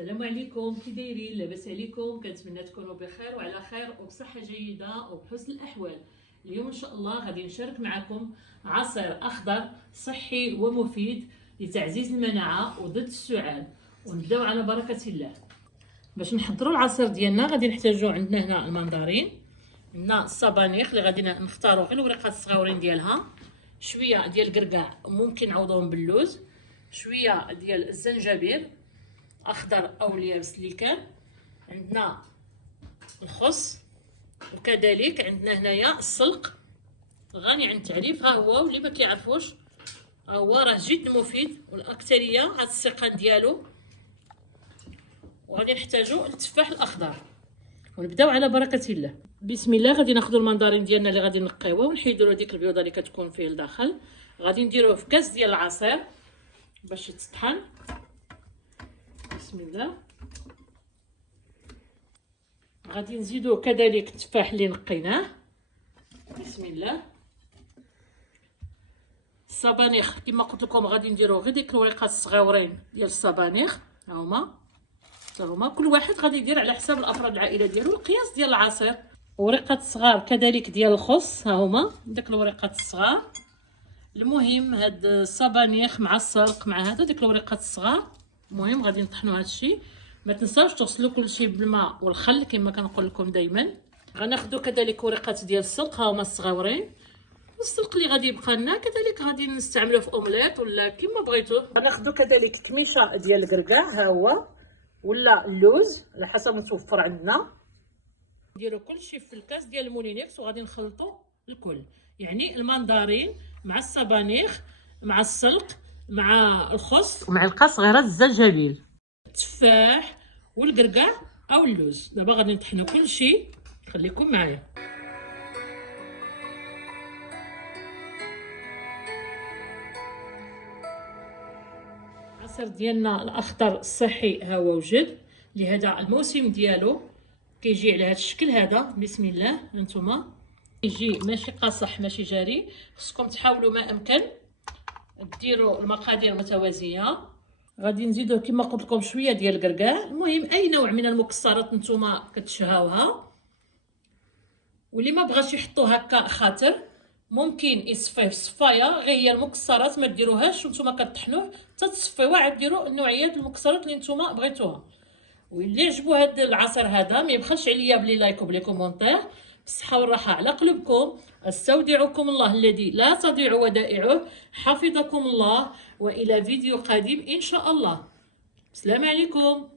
السلام عليكم، كي دايرين؟ لاباس عليكم؟ كنتمنى تكونوا بخير وعلى خير وبصحه جيده وبحسن الاحوال. اليوم ان شاء الله غادي نشارك معكم عصير اخضر صحي ومفيد لتعزيز المناعه وضد السعال. ونبداو على بركه الله. باش نحضروا العصير ديالنا غادي نحتاجوا عندنا هنا المندرين، عندنا الصبانيخ اللي غادي نختاروا غير الوريقات الصغيورين ديالها، شويه ديال الكركاع ممكن نعوضوهم باللوز، شويه ديال الزنجبيل اخضر او اليابس اللي كان، عندنا الخس، وكذلك عندنا هنايا السلق غني عن التعريف. ها هو، واللي ما كيعرفوش هو راه جد مفيد والاكثريه هاد السقان ديالو. وغادي نحتاجو التفاح الاخضر. ونبداو على بركه الله. بسم الله. غادي ناخذ المندرين ديالنا اللي غادي نقيوه ونحيدوا له ديك البيوضه اللي كتكون فيه لداخل. غادي نديروه في كاس ديال العصير باش يتطحن. بسم الله. غادي نزيدو كذلك التفاح اللي نقيناه. بسم الله. الصبانيخ كما قلت لكم غادي نديرو غير ديك الوريقات الصغيورين ديال الصبانيخ، ها هما كل واحد غادي يدير على حساب الافراد العائله ديالو القياس ديال العصير. وريقات صغار كذلك ديال الخس، ها هما داك الوريقات الصغار. المهم هاد الصبانيخ مع السلق مع هذا ديك الوريقات الصغار. المهم غادي نطحنوا هذا الشيء. ما تنساوش تغسلوا كل شيء بالماء والخل كما كنقول لكم دائما. غناخذوا كذلك وريقات ديال السلق، ها هما الصغيورين. والسلق اللي غادي يبقى لنا كذلك غادي نستعملوه في اومليت ولا كما بغيتو. غناخذوا كذلك كميشه ديال الكركاع، ها هو، ولا اللوز على حسب متوفر عندنا. نديروا كل شيء في الكاس ديال المولينكس وغادي نخلطوا الكل، يعني المندرين مع الصبانيخ مع السلق مع الخس ومعلقه صغيره الزنجبيل، التفاح والكركاع او اللوز. دابا غادي نطحنوا كل شيء، خليكم معايا. العصير ديالنا الاخضر الصحي ها هو وجد لهذا الموسم ديالو، كيجي على هذا الشكل هذا. بسم الله. هانتوما يجي ماشي قاصح ماشي جاري. خصكم تحاولوا ما امكن ديروا المقادير متوازيه. غادي نزيدو كما قلت لكم شويه ديال الكركاع. المهم اي نوع من المكسرات نتوما كتشهاوها، واللي ما بغاش يحطو هكا خاطر ممكن يصفيه صفايه غير هي المكسرات ما ديروهاش وانتوما كطحنوه حتى تصفيوه، عاد ديروا النوعيات المكسرات اللي نتوما بغيتوها. واللي عجبو هذا العصير هذا ما يبخلش عليا بلي لايك وبلي كومونتير. بالصحه والراحه على قلوبكم. استودعكم الله الذي لا تضيع ودائعه. حفظكم الله والى فيديو قادم ان شاء الله. السلام عليكم.